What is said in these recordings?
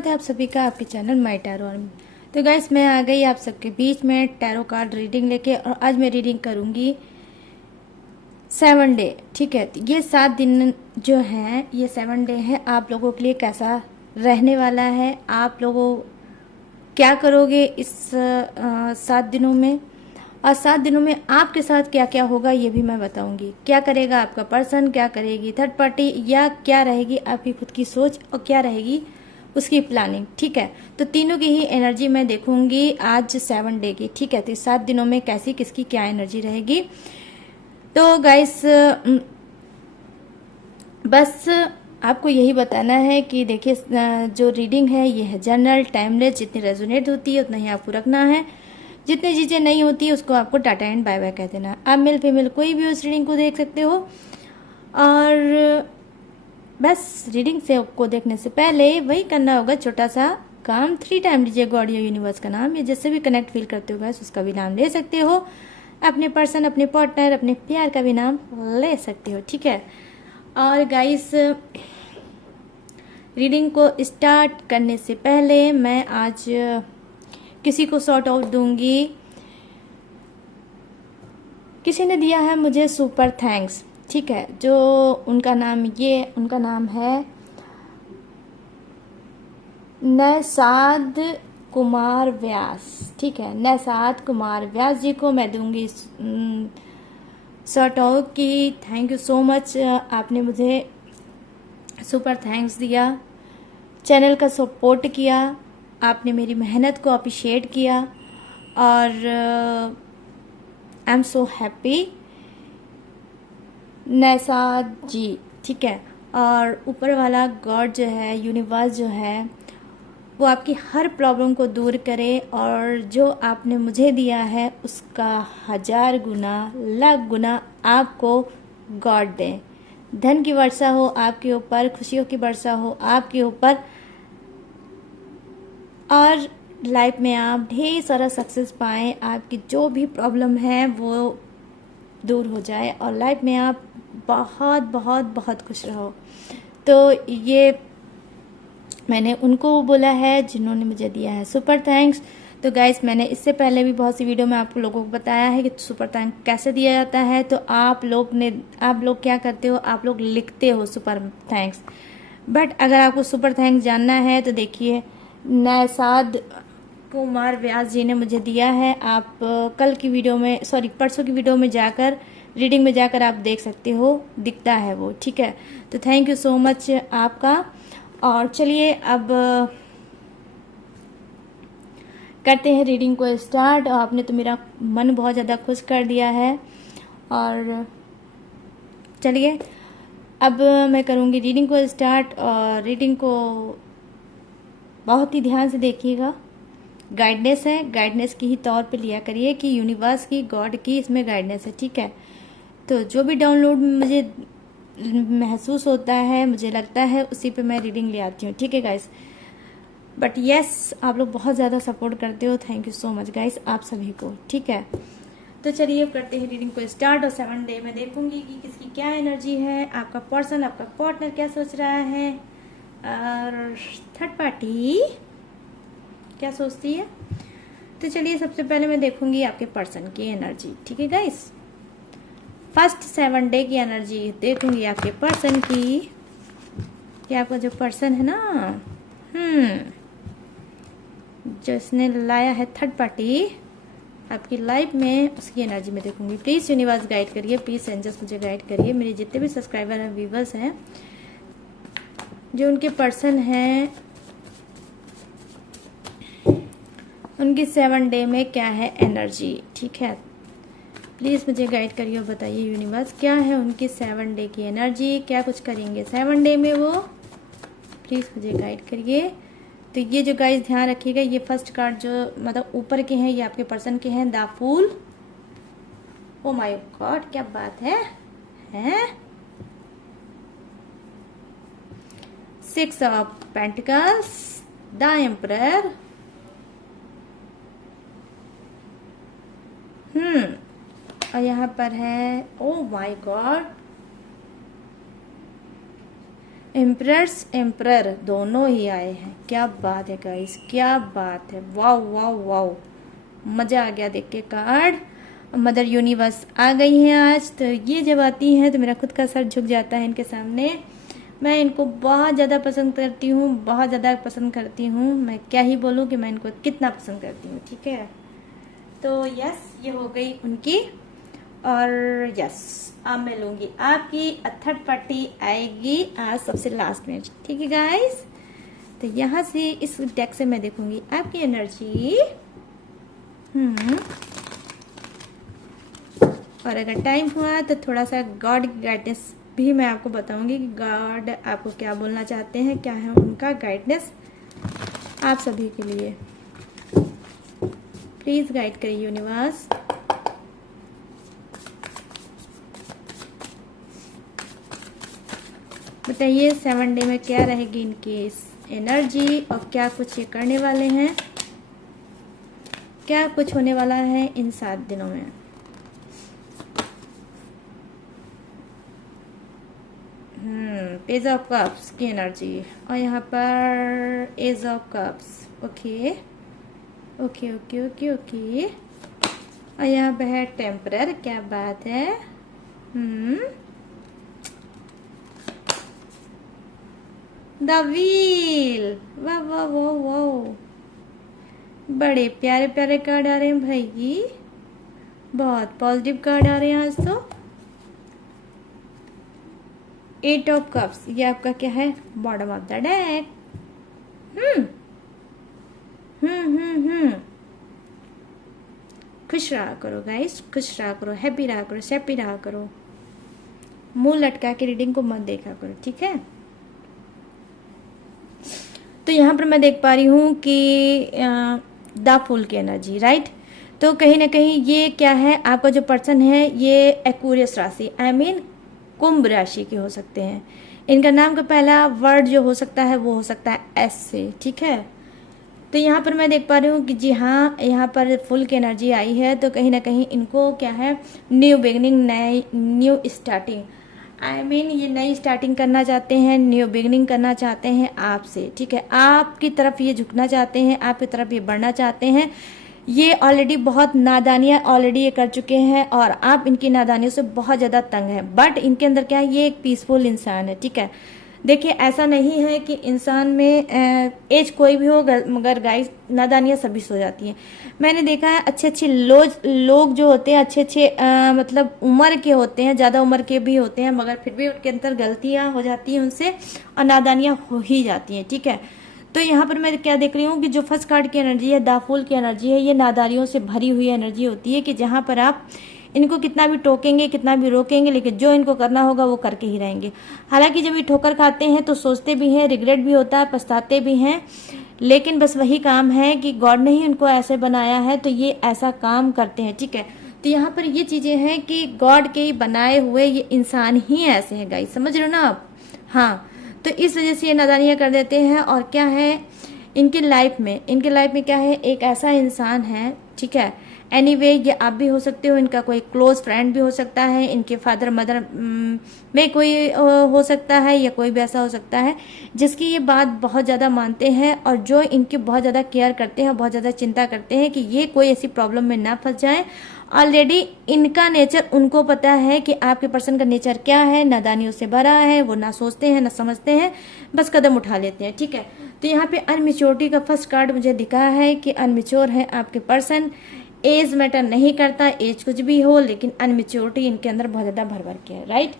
स्वागत है आप सभी का आपके चैनल माय टैरो में। तो गाइस मैं आ गई आप सबके बीच में टैरो कार्ड रीडिंग लेके, और आज मैं रीडिंग करूंगी 7 डे। ठीक है, तो ये 7 दिन जो हैं, ये 7 डे हैं, आप लोगों के लिए कैसा रहने वाला है, आप लोगों क्या करोगे इस 7 दिनों में, और 7 दिनों में आपके साथ क्या क्या होगा ये भी मैं बताऊंगी। क्या करेगा आपका पर्सन, क्या करेगी थर्ड पार्टी, या क्या रहेगी आपकी खुद की सोच और क्या रहेगी उसकी प्लानिंग। ठीक है, तो तीनों की ही एनर्जी मैं देखूंगी आज 7 डे की। ठीक है, तो 7 दिनों में कैसी किसकी क्या एनर्जी रहेगी। तो गाइस बस आपको यही बताना है कि देखिए जो रीडिंग है ये है जनरल, टाइमलेस, जितनी रेजोनेट होती है उतना ही आपको रखना है, जितनी चीज़ें नहीं होती उसको आपको टाटा एंड बाय बाय कह देना। आप मेल फीमेल कोई भी उस रीडिंग को देख सकते हो। और बस रीडिंग से को देखने से पहले वही करना होगा, छोटा सा काम, 3 टाइम लीजिए गॉड या यूनिवर्स का नाम, या जिससे भी कनेक्ट फील करते हो गैस उसका भी नाम ले सकते हो, अपने पर्सन, अपने पार्टनर, अपने प्यार का भी नाम ले सकते हो। ठीक है, और गाइस रीडिंग को स्टार्ट करने से पहले मैं आज किसी को सॉर्ट आउट दूंगी। किसी ने दिया है मुझे सुपर थैंक्स। ठीक है, जो उनका नाम है नैसाद कुमार व्यास। ठीक है, नैसाद कुमार व्यास जी को मैं दूंगी सॉर्ट आउट की थैंक यू सो मच, आपने मुझे सुपर थैंक्स दिया, चैनल का सपोर्ट किया, आपने मेरी मेहनत को अप्रिशिएट किया, और आई एम सो हैप्पी नैसाद जी। ठीक है, और ऊपर वाला गॉड जो है, यूनिवर्स जो है, वो आपकी हर प्रॉब्लम को दूर करे, और जो आपने मुझे दिया है उसका 1000 गुना, लाख गुना आपको गॉड दे। धन की वर्षा हो आपके ऊपर, खुशियों की वर्षा हो आपके ऊपर, और लाइफ में आप ढेर सारा सक्सेस पाएं, आपकी जो भी प्रॉब्लम है वो दूर हो जाए, और लाइफ में आप बहुत बहुत बहुत खुश रहो। तो ये मैंने उनको बोला है जिन्होंने मुझे दिया है सुपर थैंक्स। तो गाइस मैंने इससे पहले भी बहुत सी वीडियो में आप लोगों को बताया है कि सुपर थैंक्स कैसे दिया जाता है। तो आप लोग क्या करते हो, आप लोग लिखते हो सुपर थैंक्स, बट अगर आपको सुपर थैंक्स जानना है तो देखिए नैसाद कुमार व्यास जी ने मुझे दिया है। आप कल की वीडियो में, सॉरी परसों की वीडियो में जाकर, रीडिंग में जाकर आप देख सकते हो, दिखता है वो। ठीक है, तो थैंक यू सो मच आपका। और चलिए अब करते हैं रीडिंग को स्टार्ट। और आपने तो मेरा मन बहुत ज़्यादा खुश कर दिया है, और चलिए अब मैं करूँगी रीडिंग को स्टार्ट। और रीडिंग को बहुत ही ध्यान से देखिएगा, गाइडनेस है, गाइडनेस की ही तौर पे लिया करिए कि यूनिवर्स की, गॉड की इसमें गाइडनेस है। ठीक है, तो जो भी डाउनलोड मुझे महसूस होता है, मुझे लगता है, उसी पे मैं रीडिंग ले आती हूँ। ठीक है गाइस, बट यस आप लोग बहुत ज़्यादा सपोर्ट करते हो, thank you so much guys आप सभी को। ठीक है, तो चलिए करते हैं रीडिंग को स्टार्ट। और 7 डे में देखूंगी कि किसकी क्या एनर्जी है, आपका पर्सन, आपका पार्टनर क्या सोच रहा है, और थर्ड पार्टी क्या सोचती है। तो चलिए सबसे पहले मैं देखूंगी आपके पर्सन की एनर्जी। ठीक है गाइस, फर्स्ट 7 डे की एनर्जी देखूंगी आपके पर्सन की, कि आपका जो पर्सन है ना, जो इसने लाया है थर्ड पार्टी आपकी लाइफ में, उसकी एनर्जी में देखूंगी। प्लीज यूनिवर्स गाइड करिए, प्लीज एंजल्स मुझे गाइड करिए। मेरे जितने भी सब्सक्राइबर हैं, व्यूवर्स हैं, जो उनके पर्सन हैं, उनकी 7 डे में क्या है एनर्जी। ठीक है, प्लीज़ मुझे गाइड करिए और बताइए यूनिवर्स क्या है उनकी 7 डे की एनर्जी, क्या कुछ करेंगे 7 डे में वो, प्लीज़ मुझे गाइड करिए। तो ये जो गाइस ध्यान रखिएगा, ये फर्स्ट कार्ड जो मतलब ऊपर के हैं, ये आपके पर्सन के हैं, the fool. Oh my god क्या बात है, हैं 6 ऑफ पेंटिकल्स, द एम्परर, और यहाँ पर है oh my God emperor's emperor दोनों ही आए हैं। क्या बात है गाइस, क्या बात है, वाओ वाओ वाओ, मजा आ गया देख के कार्ड। मदर यूनिवर्स आ गई हैं आज, तो ये जब आती हैं तो मेरा खुद का सर झुक जाता है इनके सामने। मैं इनको बहुत ज़्यादा पसंद करती हूँ, बहुत ज़्यादा पसंद करती हूँ। मैं क्या ही बोलूँ कि मैं इनको कितना पसंद करती हूँ। ठीक है, तो यस ये हो गई उनकी, और यस अब मैं लूँगी आपकी थर्ड पार्टी आएगी आज सबसे लास्ट में। ठीक है गाइस, तो यहाँ से इस डेक से मैं देखूंगी आपकी एनर्जी। और अगर टाइम हुआ तो थोड़ा सा गॉड गाइडेंस भी मैं आपको बताऊंगी कि गॉड आपको क्या बोलना चाहते हैं, क्या है उनका गाइडेंस आप सभी के लिए। प्लीज गाइड करिए यूनिवर्स। बताइए 7 डे में क्या रहेगी इनकी एनर्जी, और क्या कुछ ये करने वाले हैं, क्या कुछ होने वाला है इन 7 दिनों में। पेज ऑफ कप्स की एनर्जी, और यहाँ पर ace of cups. Okay okay okay okay okay, और यहाँ पे है टेम्परर। क्या बात है। द व्हील, वाह वाह वाह वाह, बड़े प्यारे प्यारे कार्ड आ रहे हैं भाई जी, बहुत पॉजिटिव कार्ड आ रहे हैं आज तो। 8 ऑफ कप्स, ये आपका क्या है, बॉटम ऑफ द डेक। खुश रहा करो गाइस, खुश रहा करो, हैप्पी रहा करो, हैप्पी रहा करो, मुंह लटका के रीडिंग को मत देखा करो। ठीक है, तो यहाँ पर मैं देख पा रही हूँ कि द फूल की एनर्जी, राइट। तो कहीं ना कहीं ये क्या है, आपका जो पर्सन है ये एक्वेरियस राशि, आई मीन कुंभ राशि के हो सकते हैं। इनका नाम का पहला वर्ड जो हो सकता है वो हो सकता है एस से। ठीक है, तो यहाँ पर मैं देख पा रही हूँ कि जी हाँ, यहाँ पर फुल की एनर्जी आई है, तो कहीं ना कहीं इनको क्या है, न्यू बिगनिंग, नई न्यू स्टार्टिंग, आई मीन ये नई स्टार्टिंग करना चाहते हैं, न्यू बिगनिंग करना चाहते हैं आपसे। ठीक है, आपकी तरफ ये झुकना चाहते हैं, आपकी तरफ ये बढ़ना चाहते हैं। ये ऑलरेडी बहुत नादानियाँ ऑलरेडी ये कर चुके हैं, और आप इनकी नादानियों से बहुत ज़्यादा तंग हैं, बट इनके अंदर क्या है, ये एक पीसफुल इंसान है। ठीक है, देखिए ऐसा नहीं है कि इंसान में एज कोई भी हो, मगर गाइस नादानियाँ सभी सो जाती हैं। मैंने देखा है अच्छे अच्छे लोग जो होते हैं, अच्छे अच्छे मतलब उम्र के होते हैं, ज़्यादा उम्र के भी होते हैं, मगर फिर भी उनके अंदर गलतियाँ हो जाती हैं उनसे, और नादानियाँ हो ही जाती हैं। ठीक है, तो यहाँ पर मैं क्या देख रही हूँ कि जो फर्स्ट कार्ड की एनर्जी है, द फूल की एनर्जी है, ये नादारियों से भरी हुई एनर्जी होती है कि जहाँ पर आप इनको कितना भी टोकेंगे, कितना भी रोकेंगे, लेकिन जो इनको करना होगा वो करके ही रहेंगे। हालांकि जब ये ठोकर खाते हैं तो सोचते भी हैं, रिग्रेट भी होता है, पछताते भी हैं, लेकिन बस वही काम है कि गॉड ने ही उनको ऐसे बनाया है तो ये ऐसा काम करते हैं। ठीक है, तो यहाँ पर ये चीज़ें हैं कि गॉड के बनाए हुए ये इंसान ही ऐसे हैं गाइस, समझ रहे हो ना आप। हाँ, तो इस वजह से ये नादानियाँ कर देते हैं। और क्या है इनकी लाइफ में क्या है, एक ऐसा इंसान है, ठीक है, एनीवे ये आप भी हो सकते हो, इनका कोई क्लोज फ्रेंड भी हो सकता है, इनके फादर मदर में कोई हो सकता है, या कोई भी ऐसा हो सकता है जिसकी ये बात बहुत ज़्यादा मानते हैं, और जो इनकी बहुत ज़्यादा केयर करते हैं, बहुत ज़्यादा चिंता करते हैं कि ये कोई ऐसी प्रॉब्लम में ना फंस जाए। ऑलरेडी इनका नेचर उनको पता है कि आपके पर्सन का नेचर क्या है, नादानियों से भरा है, वो ना सोचते हैं ना समझते हैं, बस कदम उठा लेते हैं। ठीक है, तो यहाँ पे अनमेच्योरिटी का फर्स्ट कार्ड मुझे दिखा है कि अनमेच्योर है आपके पर्सन। एज मैटर नहीं करता, एज कुछ भी हो, लेकिन अनमेच्योरिटी इनके अंदर बहुत ज़्यादा भर के है, राइट।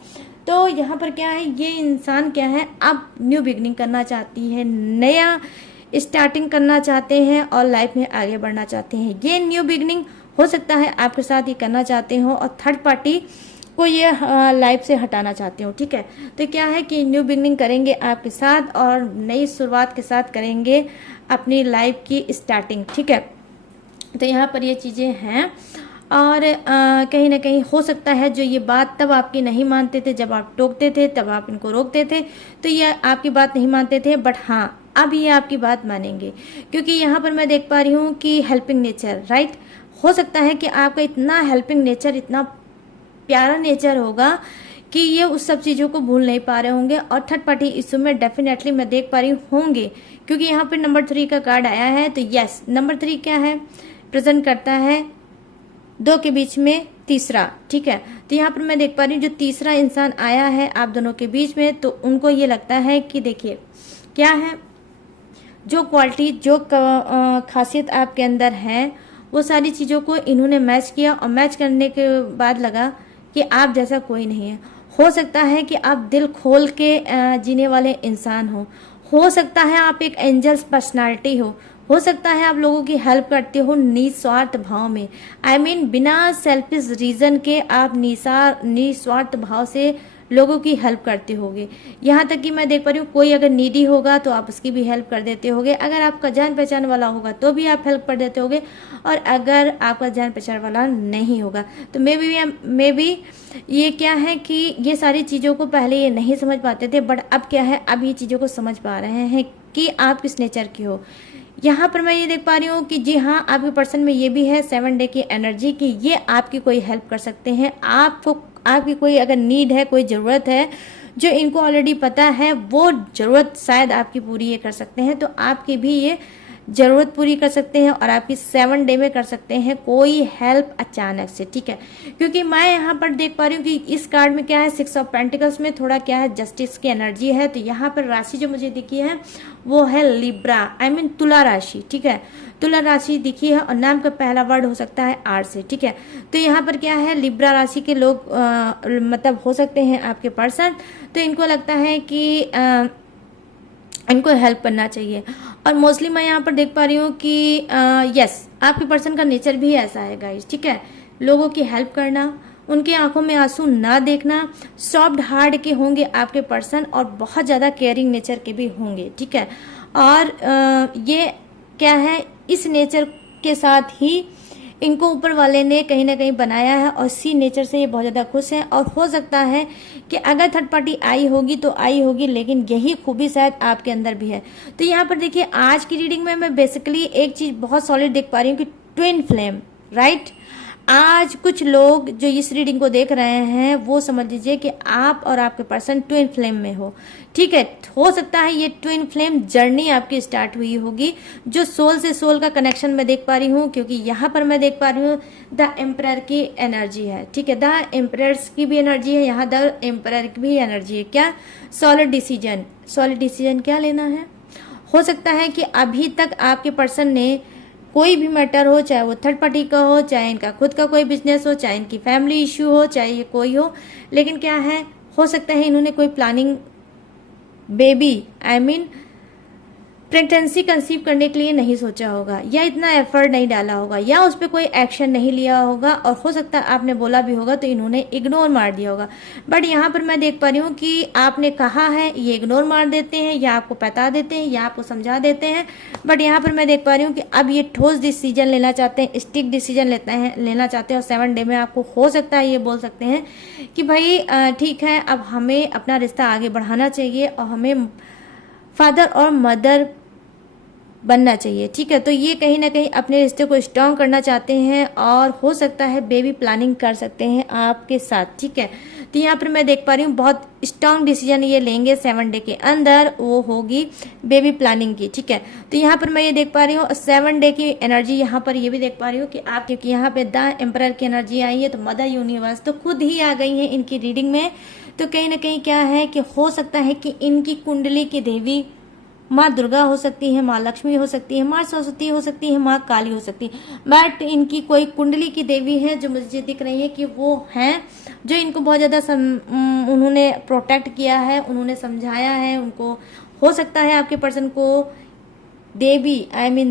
तो यहाँ पर क्या है, ये इंसान क्या है, अब न्यू बिगनिंग करना चाहती है, नया स्टार्टिंग करना चाहते हैं, और लाइफ में आगे बढ़ना चाहते हैं। ये न्यू बिगनिंग हो सकता है आपके साथ ये करना चाहते हो, और थर्ड पार्टी को ये लाइफ से हटाना चाहते हो। ठीक है, तो क्या है कि न्यू बिगनिंग करेंगे आपके साथ, और नई शुरुआत के साथ करेंगे अपनी लाइफ की स्टार्टिंग। ठीक है, तो यहाँ पर ये चीज़ें हैं, और कहीं ना कहीं हो सकता है जो ये बात तब आपकी नहीं मानते थे, जब आप टोकते थे तब आप इनको रोकते थे, तो ये आपकी बात नहीं मानते थे, बट हाँ अब ये आपकी बात मानेंगे, क्योंकि यहाँ पर मैं देख पा रही हूँ कि हेल्पिंग नेचर, राइट। हो सकता है कि आपका इतना हेल्पिंग नेचर, इतना प्यारा नेचर होगा कि ये उस सब चीज़ों को भूल नहीं पा रहे होंगे, और थर्ड पार्टी इशू में डेफिनेटली मैं देख पा रही होंगे, क्योंकि यहाँ पे नंबर 3 का कार्ड आया है। तो यस, नंबर 3 क्या है, प्रेजेंट करता है दो के बीच में तीसरा, ठीक है। तो यहाँ पर मैं देख पा रही हूँ जो तीसरा इंसान आया है आप दोनों के बीच में, तो उनको ये लगता है कि देखिए क्या है, जो क्वालिटी जो खासियत आपके अंदर है वो सारी चीज़ों को इन्होंने मैच किया, और मैच करने के बाद लगा कि आप जैसा कोई नहीं है। हो सकता है कि आप दिल खोल के जीने वाले इंसान हो सकता है आप एक एंजल्स पर्सनालिटी हो सकता है आप लोगों की हेल्प करते हो निस्वार्थ भाव में, I mean, बिना सेल्फिश रीजन के आप निस्वार्थ भाव से लोगों की हेल्प करते होगे। यहाँ तक कि मैं देख पा रही हूँ कोई अगर नीडी होगा तो आप उसकी भी हेल्प कर देते होगे, अगर आपका जान पहचान वाला होगा तो भी आप हेल्प कर देते होगे, और अगर आपका जान पहचान वाला नहीं होगा तो मे बी ये क्या है कि ये सारी चीज़ों को पहले ये नहीं समझ पाते थे, बट अब क्या है, अब ये चीज़ों को समझ पा रहे हैं कि आप किस नेचर की हो। यहाँ पर मैं ये देख पा रही हूँ कि जी हाँ, आपके पर्सन में ये भी है 7 डे की एनर्जी की ये आपकी कोई हेल्प कर सकते हैं। आपकी कोई अगर नीड है, कोई ज़रूरत है जो इनको ऑलरेडी पता है, वो ज़रूरत शायद आपकी पूरी ये कर सकते हैं, तो आपकी भी ये ज़रूरत पूरी कर सकते हैं और आपकी 7 डे में कर सकते हैं कोई हेल्प अचानक से, ठीक है। क्योंकि मैं यहाँ पर देख पा रही हूँ कि इस कार्ड में क्या है, 6 ऑफ पेंटिकल्स में थोड़ा क्या है, जस्टिस की एनर्जी है। तो यहाँ पर राशि जो मुझे दिखी है वो है लिब्रा, I mean तुला राशि, ठीक है। तुला राशि दिखी है और नाम का पहला वर्ड हो सकता है आर से, ठीक है। तो यहाँ पर क्या है, लिब्रा राशि के लोग मतलब हो सकते हैं आपके पर्सन, तो इनको लगता है कि इनको हेल्प करना चाहिए। और मोस्टली मैं यहाँ पर देख पा रही हूँ कि यस, आपके पर्सन का नेचर भी ऐसा है गाइस, ठीक है। लोगों की हेल्प करना, उनकी आंखों में आंसू ना देखना, सॉफ्ट हार्ट के होंगे आपके पर्सन और बहुत ज़्यादा केयरिंग नेचर के भी होंगे, ठीक है। और ये क्या है, इस नेचर के साथ ही इनको ऊपर वाले ने कहीं ना कहीं बनाया है और इसी नेचर से ये बहुत ज़्यादा खुश हैं। और हो सकता है कि अगर थर्ड पार्टी आई होगी तो आई होगी, लेकिन यही खूबी शायद आपके अंदर भी है। तो यहाँ पर देखिए, आज की रीडिंग में मैं बेसिकली एक चीज़ बहुत सॉलिड देख पा रही हूँ कि ट्विन फ्लेम, राइट। आज कुछ लोग जो इस रीडिंग को देख रहे हैं वो समझ लीजिए कि आप और आपके पर्सन ट्विन फ्लेम में हो, ठीक है। हो सकता है ये ट्विन फ्लेम जर्नी आपकी स्टार्ट हुई होगी, जो सोल से सोल का कनेक्शन मैं देख पा रही हूँ, क्योंकि यहाँ पर मैं देख पा रही हूँ द एम्परर की एनर्जी है, ठीक है। द एम्परर्स की भी एनर्जी है, यहाँ द एम्परर की भी एनर्जी है। क्या, सॉलिड डिसीजन क्या लेना है। हो सकता है कि अभी तक आपके पर्सन ने कोई भी मैटर हो, चाहे वो थर्ड पार्टी का हो, चाहे इनका खुद का कोई बिजनेस हो, चाहे इनकी फैमिली इश्यू हो, चाहे ये कोई हो, लेकिन क्या है, हो सकता है इन्होंने कोई प्लानिंग बेबी प्रेगनेंसी कंसीव करने के लिए नहीं सोचा होगा, या इतना एफर्ट नहीं डाला होगा, या उस पर कोई एक्शन नहीं लिया होगा, और हो सकता है आपने बोला भी होगा तो इन्होंने इग्नोर मार दिया होगा। बट यहाँ पर मैं देख पा रही हूँ कि आपने कहा है, ये इग्नोर मार देते हैं, या आपको बता देते हैं, या आपको समझा देते हैं। बट यहाँ पर मैं देख पा रही हूँ कि अब ये ठोस डिसीजन लेना चाहते हैं, स्टिक डिसीजन लेना चाहते हैं, और 7 डे में आपको हो सकता है ये बोल सकते हैं कि भाई ठीक है, अब हमें अपना रिश्ता आगे बढ़ाना चाहिए और हमें फादर और मदर बनना चाहिए, ठीक है। तो ये कहीं ना कहीं अपने रिश्ते को स्ट्रॉन्ग करना चाहते हैं और हो सकता है बेबी प्लानिंग कर सकते हैं आपके साथ, ठीक है। तो यहाँ पर मैं देख पा रही हूँ बहुत स्ट्रॉन्ग डिसीजन ये लेंगे 7 डे के अंदर, वो होगी बेबी प्लानिंग की, ठीक है। तो यहाँ पर मैं ये देख पा रही हूँ 7 डे की एनर्जी, यहाँ पर ये भी देख पा रही हूँ कि आप, क्योंकि यहाँ पे द एम्परर की एनर्जी आई है, तो मदर यूनिवर्स तो खुद ही आ गई है इनकी रीडिंग में। तो कहीं ना कहीं क्या है कि हो सकता है कि इनकी कुंडली की देवी माँ दुर्गा हो सकती है, माँ लक्ष्मी हो सकती है, माँ सरस्वती हो सकती है, माँ काली हो सकती है, बट इनकी कोई कुंडली की देवी है जो मुझे दिख रही है कि वो हैं जो इनको बहुत ज़्यादा उन्होंने प्रोटेक्ट किया है, उन्होंने समझाया है उनको। हो सकता है आपके पर्सन को देवी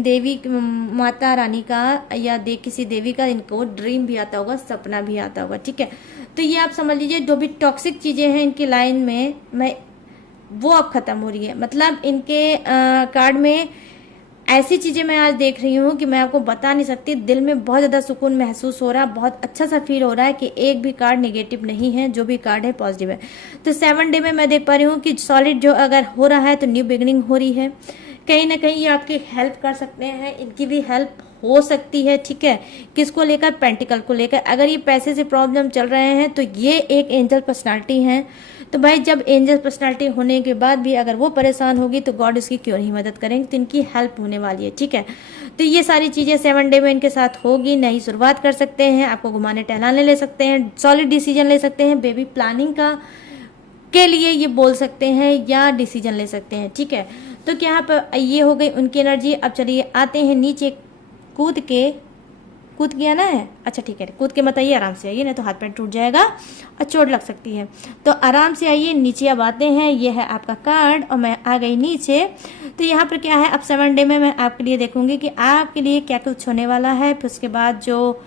देवी माता रानी का या किसी देवी का इनको ड्रीम भी आता होगा, सपना भी आता होगा, ठीक है। तो ये आप समझ लीजिए जो भी टॉक्सिक चीज़ें हैं इनकी लाइन में वो अब खत्म हो रही है। मतलब इनके कार्ड में ऐसी चीज़ें मैं आज देख रही हूँ कि मैं आपको बता नहीं सकती, दिल में बहुत ज़्यादा सुकून महसूस हो रहा है, बहुत अच्छा सा फील हो रहा है कि एक भी कार्ड नेगेटिव नहीं है, जो भी कार्ड है पॉजिटिव है। तो 7 डे में मैं देख पा रही हूँ कि सॉलिड जो अगर हो रहा है तो न्यू बिगिनिंग हो रही है, कहीं ना कहीं ये आपकी हेल्प कर सकते हैं, इनकी भी हेल्प हो सकती है, ठीक है। किसको लेकर? पेंटिकल को लेकर। अगर ये पैसे से प्रॉब्लम चल रहे हैं तो ये एक एंजल पर्सनालिटी है। तो भाई जब एंजल पर्सनालिटी होने के बाद भी अगर वो परेशान होगी तो गॉड इसकी क्यों नहीं मदद करेंगे, तो इनकी हेल्प होने वाली है, ठीक है। तो ये सारी चीज़ें 7 डे में इनके साथ होगी। नई शुरुआत कर सकते हैं, आपको घुमाने टहलाने ले सकते हैं, सॉलिड डिसीजन ले सकते हैं, बेबी प्लानिंग का के लिए ये बोल सकते हैं या डिसीजन ले सकते हैं, ठीक है। तो क्या यहाँ पर ये हो गई उनकी एनर्जी। अब चलिए आते हैं नीचे। कूद के आना है, अच्छा ठीक है, कूद के मत आइए, आराम से आइए, नहीं तो हाथ पैर टूट जाएगा और चोट लग सकती है। तो आराम से आइए। नीचे अब आते हैं, ये है आपका कार्ड और मैं आ गई नीचे। तो यहाँ पर क्या है, अब 7 डे में मैं आपके लिए देखूंगी कि आपके लिए क्या कुछ होने वाला है। फिर उसके बाद जो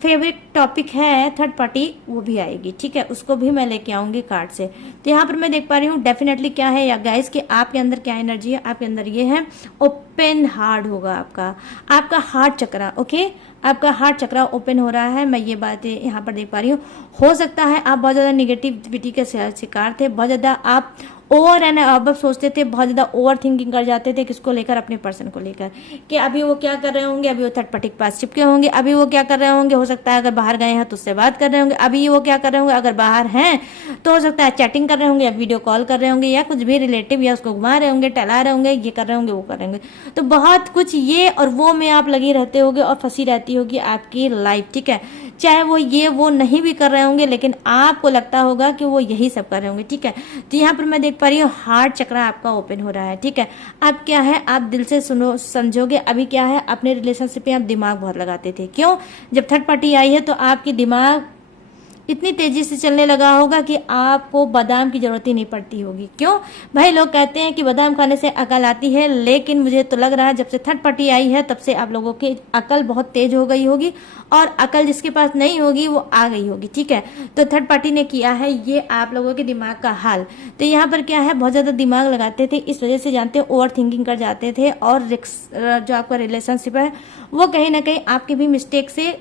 फेवरेट टॉपिक है थर्ड पार्टी वो भी आएगी, ठीक है, उसको भी मैं लेके आऊंगी कार्ड से। तो यहाँ पर मैं देख पा रही हूँ डेफिनेटली क्या है या गाइस कि आपके अंदर क्या एनर्जी है। आपके अंदर ये है ओपन हार्ट होगा आपका हार्ट चक्रा, ओके, आपका हार्ट चक्रा ओपन हो रहा है। मैं ये बातें यहाँ पर देख पा रही हूँ। हो सकता है आप बहुत ज़्यादा निगेटिविटी के शिकार थे, बहुत ज़्यादा आप ओवर एंड अब सोचते थे, बहुत ज़्यादा ओवर थिंकिंग कर जाते थे। किसको लेकर? अपने पर्सन को लेकर, कि अभी वो क्या कर रहे होंगे, अभी वो थर्ड पार्टी के पास चिपके होंगे, अभी वो क्या कर रहे होंगे, हो सकता है अगर बाहर गए हैं तो उससे बात कर रहे होंगे, अभी वो क्या कर रहे होंगे, अगर बाहर हैं तो हो सकता है चैटिंग कर रहे होंगे या वीडियो कॉल कर रहे होंगे या कुछ भी रिलेटिव या उसको घुमा रहे होंगे, टहला रहे होंगे, ये कर रहे होंगे, वो कर रहे होंगे। तो बहुत कुछ ये और वो में आप लगी रहते होगे और फंसी रहती होगी आपकी लाइफ, ठीक है। चाहे वो ये वो नहीं भी कर रहे होंगे लेकिन आपको लगता होगा कि वो यही सब कर रहे होंगे, ठीक है। तो यहाँ पर मैं देख पा रही हूँ हार्ट चक्रा आपका ओपन हो रहा है, ठीक है। अब क्या है, आप दिल से सुनो समझोगे। अभी क्या है, अपने रिलेशनशिप पे आप दिमाग बहुत लगाते थे, क्यों? जब थर्ड पार्टी आई है तो आपकी दिमाग इतनी तेजी से चलने लगा होगा कि आपको बादाम की जरूरत ही नहीं पड़ती होगी। क्यों भाई? लोग कहते हैं कि बादाम खाने से अकल आती है, लेकिन मुझे तो लग रहा है जब से थर्ड पार्टी आई है तब से आप लोगों की अकल बहुत तेज हो गई होगी और अकल जिसके पास नहीं होगी वो आ गई होगी, ठीक है। तो थर्ड पार्टी ने किया है ये आप लोगों के दिमाग का हाल। तो यहाँ पर क्या है, बहुत ज्यादा दिमाग लगाते थे, इस वजह से जानते हैं ओवर थिंकिंग कर जाते थे और जो आपका रिलेशनशिप है वो कहीं ना कहीं आपके भी मिस्टेक से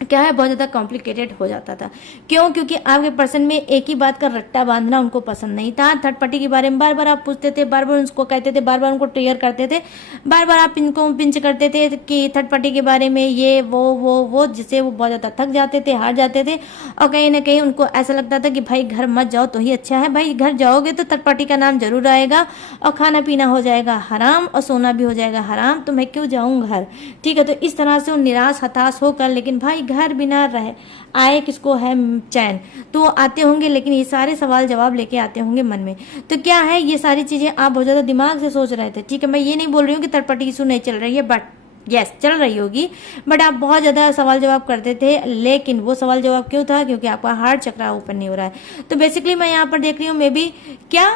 क्या है, बहुत ज़्यादा कॉम्प्लिकेटेड हो जाता था। क्यों? क्योंकि आपके पर्सन में एक ही बात का रट्टा बांधना उनको पसंद नहीं था। थर्ड पार्टी के बारे में बार बार आप पूछते थे, बार बार उसको कहते थे, बार बार उनको ट्रिगर करते थे, बार बार आप इनको पिंच करते थे कि थर्ड पार्टी के बारे में ये वो जिससे वो बहुत ज़्यादा थक जाते थे, हार जाते थे और कहीं ना कहीं उनको ऐसा लगता था कि भाई घर मत जाओ तो ही अच्छा है। भाई घर जाओगे तो थर्ड पार्टी का नाम जरूर आएगा और खाना पीना हो जाएगा हराम और सोना भी हो जाएगा हराम, तो मैं क्यों जाऊँ घर, ठीक है। तो इस तरह से वो निराश हताश होकर, लेकिन भाई घर बिना रहे आए किसको है चैन, तो आते होंगे, लेकिन ये सारे सवाल जवाब लेके आते होंगे मन में। तो क्या है, ये सारी चीजें आप बहुत ज्यादा दिमाग से सोच रहे थे, ठीक है। मैं ये नहीं बोल रही हूँ कि थर्ड पार्टी इशू नहीं चल रही है, बट यस चल रही होगी, बट आप बहुत ज्यादा सवाल जवाब करते थे। लेकिन वो सवाल जवाब क्यों था? क्योंकि आपका हार्ट चक्रा ओपन नहीं हो रहा है। तो बेसिकली मैं यहाँ पर देख रही हूँ मे बी क्या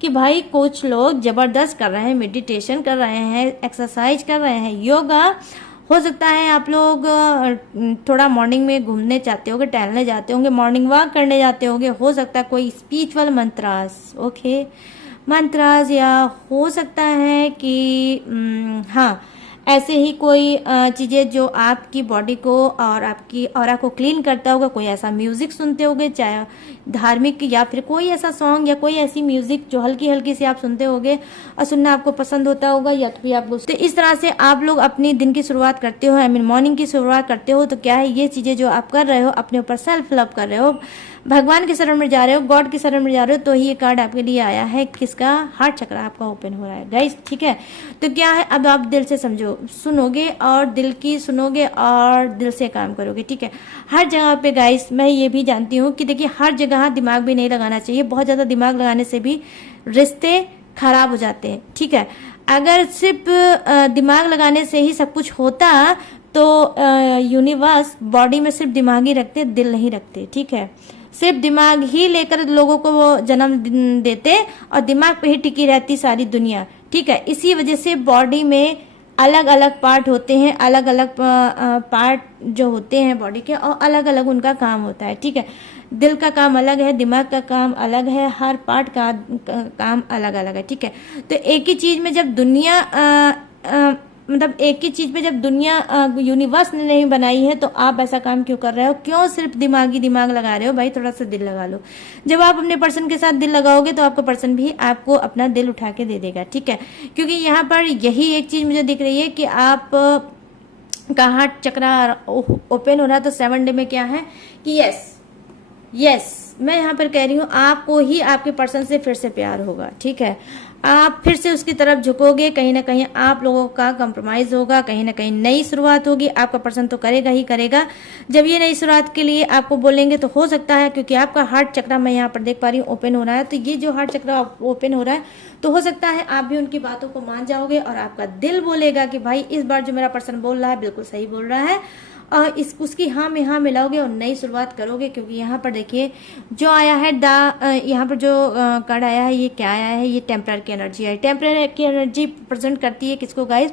कि भाई कुछ लोग जबरदस्त कर रहे हैं, मेडिटेशन कर रहे हैं, एक्सरसाइज कर रहे हैं, योगा। हो सकता है आप लोग थोड़ा मॉर्निंग में घूमने जाते होंगे, टहलने जाते होंगे, मॉर्निंग वॉक करने जाते होंगे। हो सकता है कोई स्पिरिचुअल मंत्रास, ओके, मंत्रास, या हो सकता है कि हाँ ऐसे ही कोई चीज़ें जो आपकी बॉडी को और आपकी ऑरा को क्लीन करता होगा। कोई ऐसा म्यूजिक सुनते होगे, चाहे धार्मिक या फिर कोई ऐसा सॉन्ग या कोई ऐसी म्यूजिक जो हल्की हल्की से आप सुनते होगे और सुनना आपको पसंद होता होगा, या तो फिर आपको तो इस तरह से आप लोग अपनी दिन की शुरुआत करते हो, आई मीन मॉर्निंग की शुरुआत करते हो। तो क्या है, ये चीज़ें जो आप कर रहे हो, अपने ऊपर सेल्फ लव कर रहे हो, भगवान के शरण में जा रहे हो, गॉड के शरण में जा रहे हो, तो ही ये कार्ड आपके लिए आया है। किसका? हार्ट चक्र आपका ओपन हो रहा है गाइस, ठीक है। तो क्या है, अब आप दिल से समझो, सुनोगे और दिल की सुनोगे और दिल से काम करोगे, ठीक है। हर जगह पे गाइस मैं ये भी जानती हूँ कि देखिए हर जगह दिमाग भी नहीं लगाना चाहिए। बहुत ज़्यादा दिमाग लगाने से भी रिश्ते खराब हो जाते हैं, ठीक है। अगर सिर्फ दिमाग लगाने से ही सब कुछ होता तो यूनिवर्स बॉडी में सिर्फ दिमाग ही रखते, दिल नहीं रखते, ठीक है। सिर्फ दिमाग ही लेकर लोगों को वो जन्म देते और दिमाग पे ही टिकी रहती सारी दुनिया, ठीक है। इसी वजह से बॉडी में अलग अलग पार्ट होते हैं, अलग अलग पार्ट जो होते हैं बॉडी के, और अलग अलग उनका काम होता है, ठीक है। दिल का काम अलग है, दिमाग का काम अलग है, हर पार्ट का काम अलग अलग है, ठीक है। तो एक ही चीज में जब दुनिया मतलब एक ही चीज पे जब दुनिया यूनिवर्स ने नहीं बनाई है तो आप ऐसा काम क्यों कर रहे हो? क्यों सिर्फ दिमाग लगा रहे हो? भाई थोड़ा सा दिल लगा लो। जब आप अपने पर्सन के साथ दिल लगाओगे तो आपका पर्सन भी आपको अपना दिल उठा के दे देगा, ठीक है। क्योंकि यहाँ पर यही एक चीज मुझे दिख रही है कि आप का हार्ट चक्रा ओपन हो रहा है। तो 7 डे में क्या है कि यस मैं यहाँ पर कह रही हूँ आपको ही आपके पर्सन से फिर से प्यार होगा, ठीक है। आप फिर से उसकी तरफ झुकोगे, कहीं ना कहीं आप लोगों का कंप्रोमाइज होगा, कहीं ना कहीं नई शुरुआत होगी। आपका पर्सन तो करेगा ही करेगा। जब ये नई शुरुआत के लिए आपको बोलेंगे तो हो सकता है, क्योंकि आपका हार्ट चक्रा मैं यहाँ पर देख पा रही हूँ ओपन हो रहा है, तो ये जो हार्ट चक्रा ओपन हो रहा है तो हो सकता है आप भी उनकी बातों को मान जाओगे और आपका दिल बोलेगा कि भाई इस बार जो मेरा पर्सन बोल रहा है बिल्कुल सही बोल रहा है, और उसकी हाँ में हाँ मिलाओगे और नई शुरुआत करोगे। क्योंकि यहाँ पर देखिए जो आया है यहाँ पर जो कार्ड आया है ये क्या आया है? ये टेम्परर की एनर्जी है। टेम्परर की एनर्जी प्रेजेंट करती है किसको गाइस?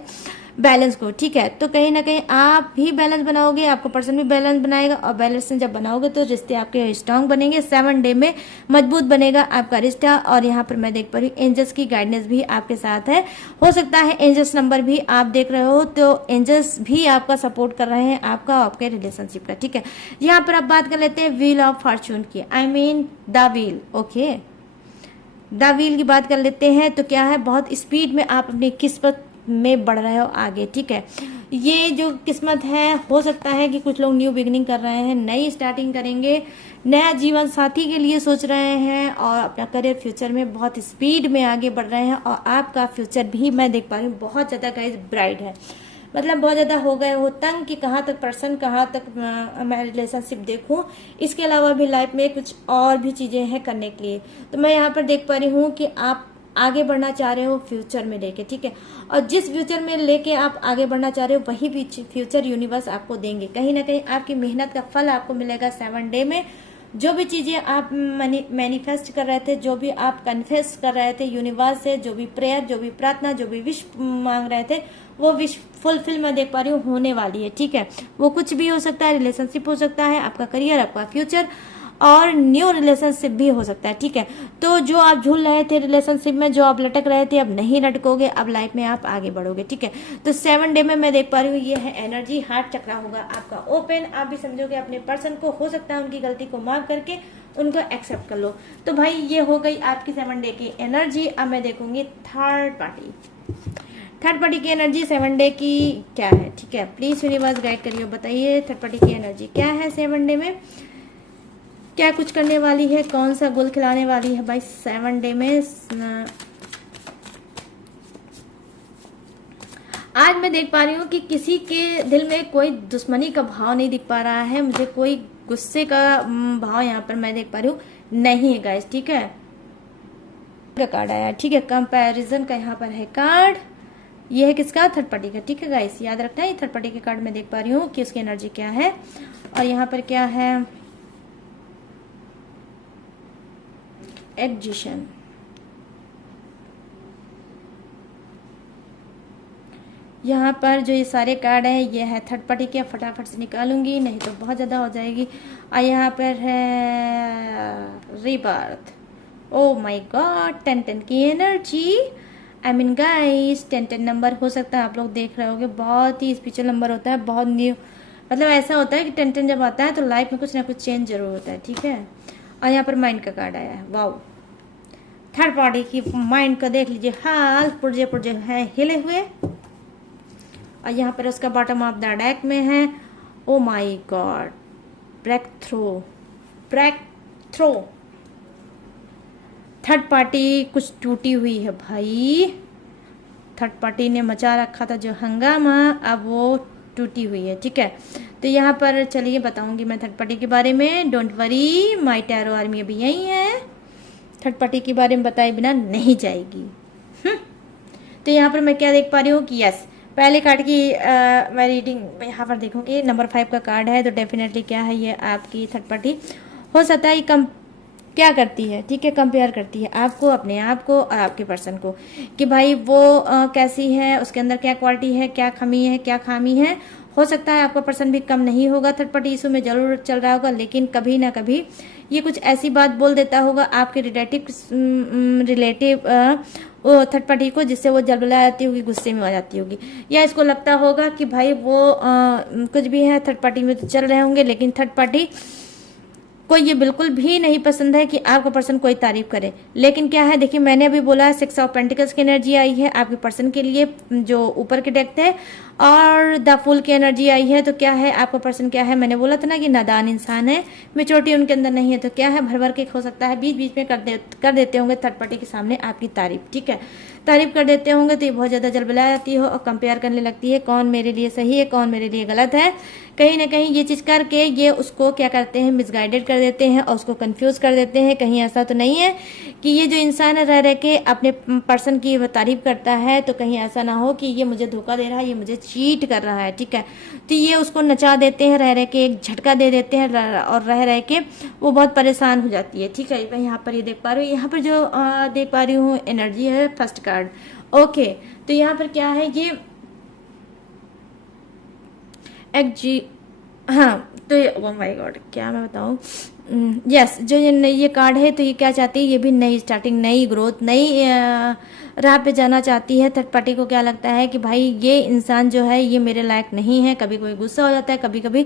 बैलेंस को, ठीक है। तो कहीं ना कहीं आप भी बैलेंस बनाओगे, आपका पर्सन भी बैलेंस बनाएगा, और बैलेंस जब बनाओगे तो रिश्ते आपके स्ट्रांग बनेंगे। 7 डे में मजबूत बनेगा आपका रिश्ता। और यहाँ पर मैं देख पा रही हूँ एंजल्स की गाइडेंस भी आपके साथ है। हो सकता है एंजल्स नंबर भी आप देख रहे हो तो एंजल्स भी आपका सपोर्ट कर रहे हैं, आपके रिलेशनशिप का, ठीक है। यहाँ पर आप बात कर लेते हैं व्हील ऑफ फॉर्चून की, I mean the wheel, okay. The wheel की बात कर लेते हैं तो क्या है, बहुत स्पीड में आप अपनी किस्मत में बढ़ रहे हो आगे, ठीक है। ये जो किस्मत है, हो सकता है कि कुछ लोग न्यू बिगनिंग कर रहे हैं, नई स्टार्टिंग करेंगे, नया जीवन साथी के लिए सोच रहे हैं, और अपना करियर फ्यूचर में बहुत स्पीड में आगे बढ़ रहे हैं। और आपका फ्यूचर भी मैं देख पा रही हूँ बहुत ज्यादा गाइस ब्राइट है। मतलब बहुत ज्यादा हो गए हो तंग कि कहाँ तक पर्सन, कहाँ तक मैं रिलेशनशिप देखूं, इसके अलावा भी लाइफ में कुछ और भी चीजें हैं करने के लिए। तो मैं यहाँ पर देख पा रही हूँ कि आप आगे बढ़ना चाह रहे हो फ्यूचर में लेके, ठीक है। और जिस फ्यूचर में लेके आप आगे बढ़ना चाह रहे हो वही फ्यूचर यूनिवर्स आपको देंगे। कहीं ना कहीं आपकी मेहनत का फल आपको मिलेगा 7 डे में। जो भी चीजें आप मैनिफेस्ट कर रहे थे, जो भी आप कन्फेस कर रहे थे यूनिवर्स से, जो भी प्रेयर, जो भी प्रार्थना, जो भी विश मांग रहे थे, वो विश फुलफिल मैं देख पा रही हूँ होने वाली है, ठीक है। वो कुछ भी हो सकता है, रिलेशनशिप हो सकता है, आपका करियर, आपका फ्यूचर, और न्यू रिलेशनशिप भी हो सकता है, ठीक है। तो जो आप झूल रहे थे रिलेशनशिप में, जो आप लटक रहे थे, अब नहीं लटकोगे, अब लाइफ में आप आगे बढ़ोगे, ठीक है। तो 7 डे में मैं देख पा रही हूँ ये है एनर्जी, हार्ट चक्रा होगा आपका ओपन। आप भी समझोगे अपने पर्सन को, हो सकता है उनकी गलती को माफ करके उनको एक्सेप्ट कर लो। तो भाई ये हो गई आपकी 7 डे की एनर्जी। अब मैं देखूंगी थर्ड पार्टी की एनर्जी 7 डे की क्या है, ठीक है। प्लीज यूनिवर्स गाइड करिए, बताइए थर्ड पार्टी की एनर्जी क्या है 7 डे में, क्या कुछ करने वाली है, कौन सा गोल खिलाने वाली है भाई 7 डे में। आज मैं देख पा रही हूँ कि किसी के दिल में कोई दुश्मनी का भाव नहीं दिख पा रहा है मुझे, कोई गुस्से का भाव यहाँ पर मैं देख पा रही हूँ नहीं है गाइस, ठीक है। का कार्ड आया, ठीक है, कंपैरिजन का यहाँ पर है कार्ड। ये है किसका? थर्ड पार्टी का, ठीक है गाइस, याद रखना है। ये थर्ड पार्टी के कार्ड में देख पा रही हूँ कि उसकी एनर्जी क्या है। और यहाँ पर क्या है, एडजिशन। यहाँ पर जो ये सारे कार्ड है ये है थर्ड पार्टी के, फटाफट से निकालूंगी नहीं तो बहुत ज़्यादा हो जाएगी। और यहाँ पर है रीबर्थ, ओ माय गॉड, 10 की energy. I mean guys 10 number हो सकता है आप लोग देख रहे होगे, बहुत ही स्पिरिचुअल नंबर होता है, बहुत न्यू, मतलब ऐसा होता है कि 10 जब आता है तो लाइफ में कुछ ना कुछ चेंज जरूर होता है, ठीक है। और यहाँ पर माइंड का कार्ड आया है, वाओ। थर्ड पार्टी की माइंड को देख लीजिए, हाल पुर्जे है हिले हुए। और यहाँ पर उसका बॉटम ऑफ द डेक में है, oh my god, breakthrough. Third party कुछ टूटी हुई है भाई, थर्ड पार्टी ने मचा रखा था जो हंगामा, अब वो टूटी हुई है, ठीक है। तो यहाँ पर चलिए बताऊंगी मैं थर्ड पार्टी के बारे में, don't worry, my tarot army अभी यही है, थर्ड पार्टी के बारे में बताए बिना नहीं जाएगी। तो यहाँ पर मैं क्या देख पा रही हूँ कि यस, पहले कार्ड की मैं रीडिंग यहाँ पर देखूंगी, नंबर 5 का कार्ड है, तो डेफिनेटली क्या है ये आपकी थर्ड पार्टी हो सकता है क्या करती है, ठीक है, कंपेयर करती है आपको, अपने आप को और आपके पर्सन को, कि भाई वो कैसी है, उसके अंदर क्या क्वालिटी है, क्या कमी है, क्या खामी है। हो सकता है आपका पर्सन भी कम नहीं होगा, थर्ड पार्टी इशू में जरूर चल रहा होगा, लेकिन कभी ना कभी ये कुछ ऐसी बात बोल देता होगा आपके रिलेटिव थर्ड पार्टी को, जिससे वो जलबला जाती होगी, गुस्से में आ जाती होगी, या इसको लगता होगा कि भाई वो कुछ भी है, थर्ड पार्टी में तो चल रहे होंगे, लेकिन थर्ड पार्टी को ये बिल्कुल भी नहीं पसंद है कि आपका पर्सन कोई तारीफ करे। लेकिन क्या है, देखिए मैंने अभी बोला 6 ऑफ पेंटिकल्स की एनर्जी आई है आपके पर्सन के लिए, जो ऊपर के डेक थे, और द फूल की एनर्जी आई है। तो क्या है, आपका पर्सन क्या है, मैंने बोला था ना कि नादान इंसान है, मेच्योरिटी उनके अंदर नहीं है। तो क्या है, भर भर के हो सकता है बीच बीच में कर देते होंगे थर्ड पार्टी के सामने आपकी तारीफ, ठीक है, तारीफ कर देते होंगे, तो ये बहुत ज़्यादा जलबला जाती हो और कंपेयर करने लगती है कौन मेरे लिए सही है, कौन मेरे लिए गलत है। कहीं ना कहीं ये चीज़ करके ये उसको क्या करते हैं, मिसगाइडेड कर देते हैं और उसको कंफ्यूज कर देते हैं। कहीं ऐसा तो नहीं है कि ये जो इंसान है रह रह के अपने पर्सन की तारीफ करता है, तो कहीं ऐसा ना हो कि ये मुझे धोखा दे रहा है, ये मुझे चीट कर रहा है, ठीक है। तो ये उसको नचा देते हैं, रह रह के एक झटका दे देते हैं, और रह रह के वो बहुत परेशान हो जाती है, ठीक है। मैं यहाँ पर ये देख पा रही हूँ, यहाँ पर जो देख पा रही हूँ एनर्जी है फर्स्ट कार्ड, ओके। तो यहाँ पर क्या है, ये हाँ, तो ओ माय गॉड, क्या मैं बताऊँ, यस, जो ये कार्ड है, तो ये क्या चाहती है, ये भी नई स्टार्टिंग, नई ग्रोथ, नई राह पे जाना चाहती है। थर्ड पार्टी को क्या लगता है कि भाई ये इंसान जो है ये मेरे लायक नहीं है। कभी कोई गुस्सा हो जाता है, कभी कभी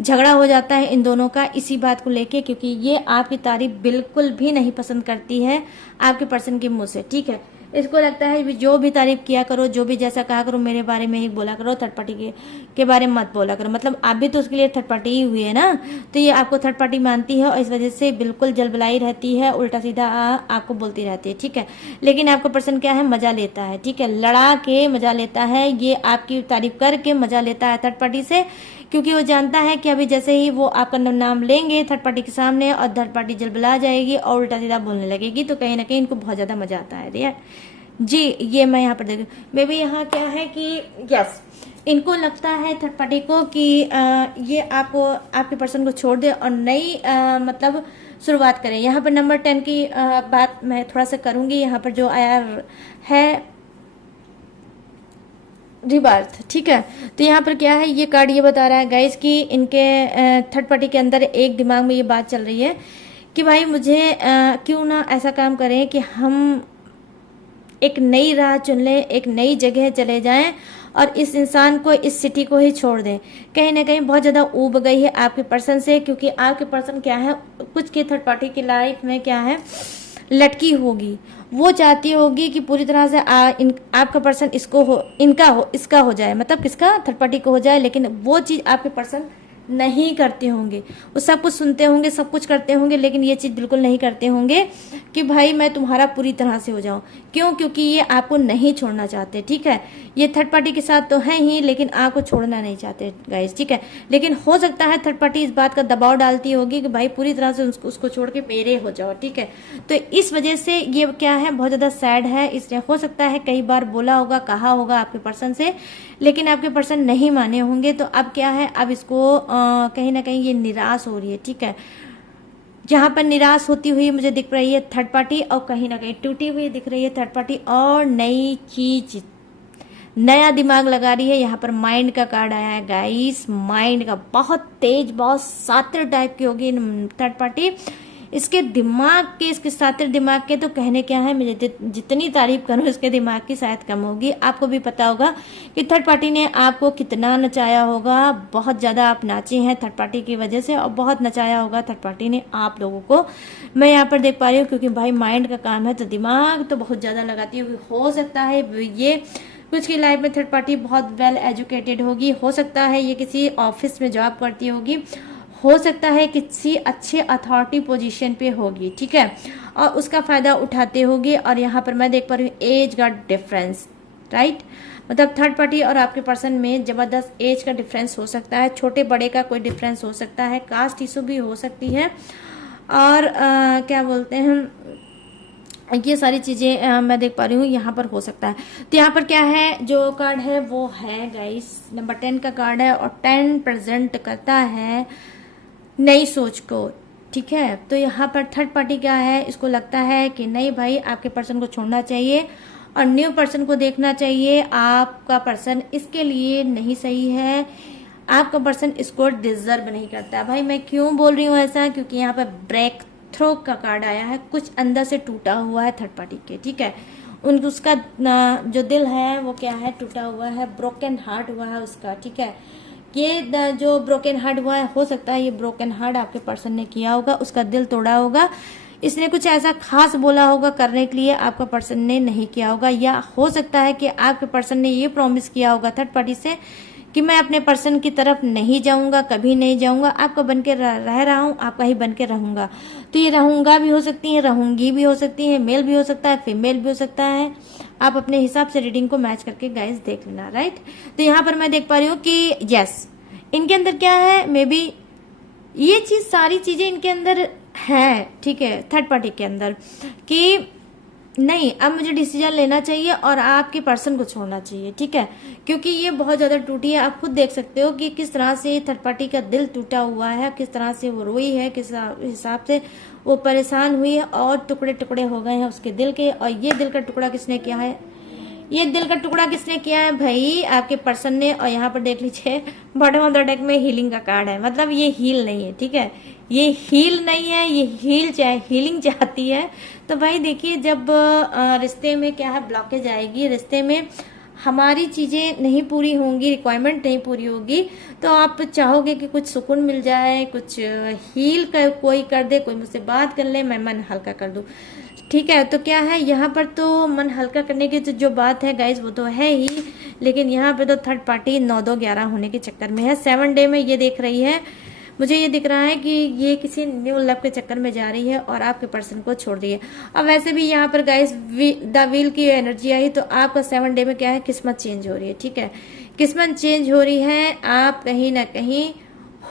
झगड़ा हो जाता है इन दोनों का इसी बात को लेके, क्योंकि ये आपकी तारीफ बिल्कुल भी नहीं पसंद करती है आपके पर्सन के मुंह से, ठीक है। इसको लगता है जो भी तारीफ किया करो, जो भी जैसा कहा करो, मेरे बारे में ही बोला करो, थर्ड पार्टी के बारे में मत बोला करो। मतलब आप भी तो उसके लिए थर्ड पार्टी ही हुई है ना, तो ये आपको थर्ड पार्टी मानती है और इस वजह से बिल्कुल जलबलाई रहती है, उल्टा सीधा आपको बोलती रहती है, ठीक है। लेकिन आपका पर्सन क्या है, मजा लेता है, ठीक है, लड़ा के मजा लेता है, ये आपकी तारीफ करके मजा लेता है थर्ड पार्टी से, क्योंकि वो जानता है कि अभी जैसे ही वो आपका नाम लेंगे थर्ड पार्टी के सामने और थर्ड पार्टी जलबला जाएगी और उल्टा सीधा बोलने लगेगी, तो कहीं ना कहीं इनको बहुत ज़्यादा मजा आता है यार जी। ये मैं यहाँ पर देख, मे भी यहाँ क्या है कि यस, इनको लगता है थर्ड पार्टी को कि ये आपको, आपके पर्सन को छोड़ दे और नई मतलब शुरुआत करें। यहाँ पर नंबर 10 की बात मैं थोड़ा सा करूँगी। यहाँ पर जो आया है रिबर्थ, ठीक है। तो यहाँ पर क्या है, ये कार्ड ये बता रहा है गाइस कि इनके थर्ड पार्टी के अंदर एक दिमाग में ये बात चल रही है कि भाई मुझे क्यों ना ऐसा काम करें कि हम एक नई राह चुन लें, एक नई जगह चले जाएं और इस इंसान को, इस सिटी को ही छोड़ दें। कहीं ना कहीं बहुत ज़्यादा ऊब गई है आपके पर्सन से, क्योंकि आपके पर्सन क्या है, कुछ की थर्ड पार्टी की लाइफ में क्या है, लटकी होगी। वो चाहती होगी कि पूरी तरह से आपका पर्सन इसको हो, इनका हो, इसका हो जाए, मतलब किसका, थर्ड पार्टी को हो जाए। लेकिन वो चीज़ आपके पर्सन नहीं करते होंगे। वो सब कुछ सुनते होंगे, सब कुछ करते होंगे, लेकिन ये चीज़ बिल्कुल नहीं करते होंगे कि भाई मैं तुम्हारा पूरी तरह से हो जाऊं। क्यों? क्योंकि ये आपको नहीं छोड़ना चाहते, ठीक है। ये थर्ड पार्टी के साथ तो है ही, लेकिन आपको छोड़ना नहीं चाहते गाइस, ठीक है। लेकिन हो सकता है थर्ड पार्टी इस बात का दबाव डालती होगी कि भाई पूरी तरह से उसको छोड़ के मेरे हो जाओ, ठीक है। तो इस वजह से ये क्या है, बहुत ज़्यादा सैड है। इसलिए हो सकता है कई बार बोला होगा, कहा होगा आपके पर्सन से, लेकिन आपके पर्सन नहीं माने होंगे। तो अब क्या है, अब इसको कहीं ना कहीं ये निराश हो रही है, ठीक है। जहाँ पर निराश होती हुई मुझे दिख रही है थर्ड पार्टी, और कहीं ना कहीं टूटी हुई दिख रही है थर्ड पार्टी, और नई चीज, नया दिमाग लगा रही है। यहाँ पर माइंड का कार्ड आया है गाइस, माइंड का, बहुत तेज, बहुत शातिर टाइप की होगी थर्ड पार्टी। इसके दिमाग के, इसके शातिर दिमाग के तो कहने क्या है, मुझे जितनी तारीफ करूं इसके दिमाग की शायद कम होगी। आपको भी पता होगा कि थर्ड पार्टी ने आपको कितना नचाया होगा, बहुत ज़्यादा आप नाचे हैं थर्ड पार्टी की वजह से, और बहुत नचाया होगा थर्ड पार्टी ने आप लोगों को। मैं यहाँ पर देख पा रही हूँ, क्योंकि भाई माइंड का काम है तो दिमाग तो बहुत ज़्यादा लगाती होगी। हो सकता है ये कुछ की लाइफ में थर्ड पार्टी बहुत वेल एजुकेटेड होगी, हो सकता है ये किसी ऑफिस में जॉब करती होगी, हो सकता है किसी अच्छे अथॉरिटी पोजीशन पे होगी, ठीक है, और उसका फ़ायदा उठाते होगी। और यहाँ पर मैं देख पा रही हूँ एज का डिफरेंस, राइट, मतलब थर्ड पार्टी और आपके पर्सन में ज़बरदस्त एज का डिफरेंस हो सकता है, छोटे बड़े का कोई डिफरेंस हो सकता है, कास्ट इशू भी हो सकती है, और क्या बोलते हैं, ये सारी चीज़ें मैं देख पा रही हूँ यहाँ पर हो सकता है। तो यहाँ पर क्या है, जो कार्ड है वो है गाइस नंबर 10 का कार्ड है, और 10 प्रेजेंट करता है नई सोच को, ठीक है। तो यहाँ पर थर्ड पार्टी क्या है, इसको लगता है कि नहीं भाई आपके पर्सन को छोड़ना चाहिए और न्यू पर्सन को देखना चाहिए। आपका पर्सन इसके लिए नहीं सही है, आपका पर्सन इसको डिजर्व नहीं करता। भाई मैं क्यों बोल रही हूँ ऐसा, क्योंकि यहाँ पर ब्रेक थ्रो का कार्ड आया है, कुछ अंदर से टूटा हुआ है थर्ड पार्टी के, ठीक है। उसका जो दिल है वो क्या है, टूटा हुआ है, ब्रोकन हार्ट हुआ है उसका, ठीक है। ये जो ब्रोकन हार्ट हुआ है, हो सकता है ये ब्रोकन हार्ट आपके पर्सन ने किया होगा, उसका दिल तोड़ा होगा, इसने कुछ ऐसा खास बोला होगा करने के लिए, आपका पर्सन ने नहीं किया होगा। या हो सकता है कि आपके पर्सन ने ये प्रॉमिस किया होगा थर्ड पार्टी से कि मैं अपने पर्सन की तरफ नहीं जाऊंगा, कभी नहीं जाऊंगा, आपका बन के रह रहा हूं, आपका ही बन के रहूंगा। तो ये रहूंगा भी हो सकती है, रहूंगी भी हो सकती है, मेल भी हो सकता है, फीमेल भी हो सकता है। आप अपने हिसाब से रीडिंग को मैच करके गाइस देख लेना, राइट। तो यहाँ पर मैं देख पा रही हूँ कि यस, इनके अंदर क्या है, मे बी ये चीज, सारी चीजें इनके अंदर है, ठीक है, थर्ड पार्टी के अंदर, कि नहीं अब मुझे डिसीजन लेना चाहिए और आपके पर्सन को छोड़ना चाहिए, ठीक है, क्योंकि ये बहुत ज्यादा टूटी है। आप खुद देख सकते हो कि किस तरह से थर्ड पार्टी का दिल टूटा हुआ है, किस तरह से वो रोई है, किस हिसाब से वो परेशान हुई है और टुकड़े टुकड़े हो गए हैं उसके दिल के। और ये दिल का टुकड़ा किसने किया है, ये दिल का टुकड़ा किसने किया है भाई, आपके पर्सन ने। और यहाँ पर देख लीजिए बॉटम ऑफ द डेक में हीलिंग का कार्ड है, मतलब ये हील नहीं है, ठीक है, ये हील नहीं है, ये हीलिंग चाहती है। तो भाई देखिए, जब रिश्ते में क्या है, ब्लॉकेज आएगी, रिश्ते में हमारी चीजें नहीं पूरी होंगी, रिक्वायरमेंट नहीं पूरी होगी, तो आप चाहोगे कि कुछ सुकून मिल जाए, कुछ हील कोई कर दे, कोई मुझसे बात कर ले, मैं मन हल्का कर दूं, ठीक है। तो क्या है यहाँ पर, तो मन हल्का करने की जो बात है गाइज वो तो है ही, लेकिन यहाँ पे तो थर्ड पार्टी 9-2-11 होने के चक्कर में है। 7 डे में ये देख रही है, मुझे ये दिख रहा है कि ये किसी न्यू लव के चक्कर में जा रही है और आपके पर्सन को छोड़ रही है। अब वैसे भी यहाँ पर गाइस द व्हील की एनर्जी आई, तो आपका 7 डे में क्या है, किस्मत चेंज हो रही है, ठीक है, किस्मत चेंज हो रही है। आप कहीं ना कहीं,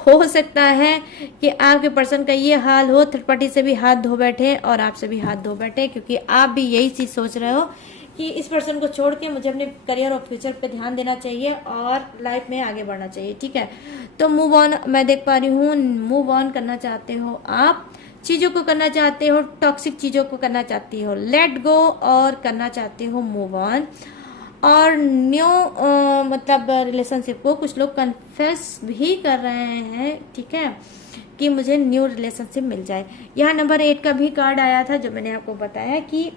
हो सकता है कि आपके पर्सन का ये हाल हो, थर्ड पार्टी से भी हाथ धो बैठे और आपसे भी हाथ धो बैठे, क्योंकि आप भी यही चीज सोच रहे हो कि इस पर्सन को छोड़ के मुझे अपने करियर और फ्यूचर पे ध्यान देना चाहिए और लाइफ में आगे बढ़ना चाहिए, ठीक है। तो मूव ऑन मैं देख पा रही हूँ, मूव ऑन करना चाहते हो आप, चीजों को करना चाहते हो, टॉक्सिक चीजों को करना चाहती हो, लेट गो, और करना चाहते हो मूव ऑन। और न्यू मतलब रिलेशनशिप को कुछ लोग कन्फेस भी कर रहे हैं, ठीक है, कि मुझे न्यू रिलेशनशिप मिल जाए। यहाँ नंबर 8 का भी कार्ड आया था, जो मैंने आपको बताया कि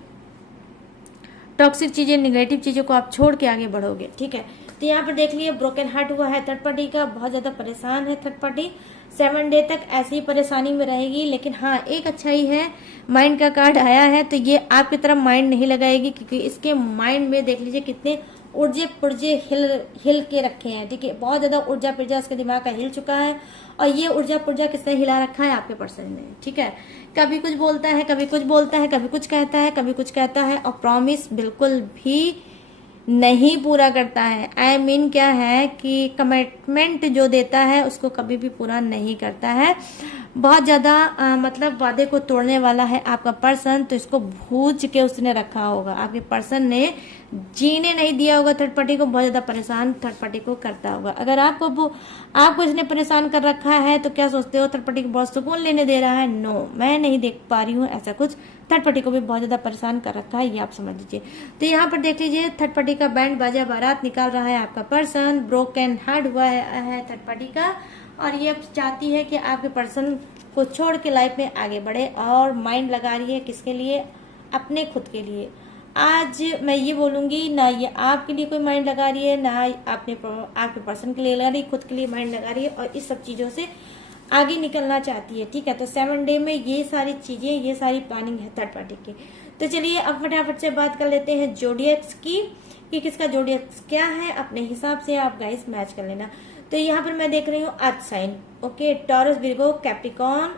टॉक्सिक चीजें, निगेटिव चीजों को आप छोड़ के आगे बढ़ोगे, ठीक है। तो यहाँ पर देख लिए ब्रोकन हार्ट हुआ है थर्ड पार्टी का, बहुत ज्यादा परेशान है थर्ड पार्टी, 7 डे तक ऐसी ही परेशानी में रहेगी। लेकिन हाँ, एक अच्छाई है, माइंड का कार्ड आया है, तो ये आपकी तरफ माइंड नहीं लगाएगी, क्योंकि इसके माइंड में देख लीजिए कितने ऊर्जे पुर्जे हिल के रखे हैं, ठीक है, बहुत ज्यादा ऊर्जा पुर्जा इसके दिमाग का हिल चुका है। और ये ऊर्जा पुर्जा किसने हिला रखा है, आपके पर्सन ने, ठीक है। कभी कुछ बोलता है, कभी कुछ बोलता है, कभी कुछ कहता है, कभी कुछ कहता है, और प्रॉमिस बिल्कुल भी नहीं पूरा करता है। आई मीन क्या है कि कमिटमेंट जो देता है उसको कभी भी पूरा नहीं करता है, बहुत ज्यादा मतलब वादे को तोड़ने वाला है आपका पर्सन। तो इसको भूज के उसने रखा होगा, आपके पर्सन ने जीने नहीं दिया होगा थर्ड पार्टी को, बहुत ज्यादा परेशान थर्ड पार्टी को करता होगा। अगर आपको इसने परेशान कर रखा है तो क्या सोचते हो थर्ड पार्टी को बहुत सुकून लेने दे रहा है? नो, मैं नहीं देख पा रही हूँ ऐसा कुछ। थर्ड पार्टी को भी बहुत ज्यादा परेशान कर रखा है, ये आप समझ लीजिए। तो यहाँ पर देख लीजिए, थर्ड पार्टी का बैंड बाजा बारात निकाल रहा है आपका पर्सन, ब्रोकन हार्ट हुआ है थर्ड पार्टी का, और ये अब चाहती है कि आपके पर्सन को छोड़ के लाइफ में आगे बढ़े, और माइंड लगा रही है किसके लिए? अपने खुद के लिए। आज मैं ये बोलूंगी, ना ये आपके लिए कोई माइंड लगा रही है, ना आपके पर्सन के लिए लगा रही है, खुद के लिए माइंड लगा रही है, और इस सब चीजों से आगे निकलना चाहती है, ठीक है। तो 7 डे में ये सारी चीजें, ये सारी प्लानिंग है थर्ड पार्टी की। तो चलिए अब फटाफट से बात कर लेते हैं जोडियक्स की, कि किसका जोडियक्स क्या है, अपने हिसाब से आप गाइस मैच कर लेना। तो यहाँ पर मैं देख रही हूँ earth sign, okay, Taurus, Virgo, Capricorn,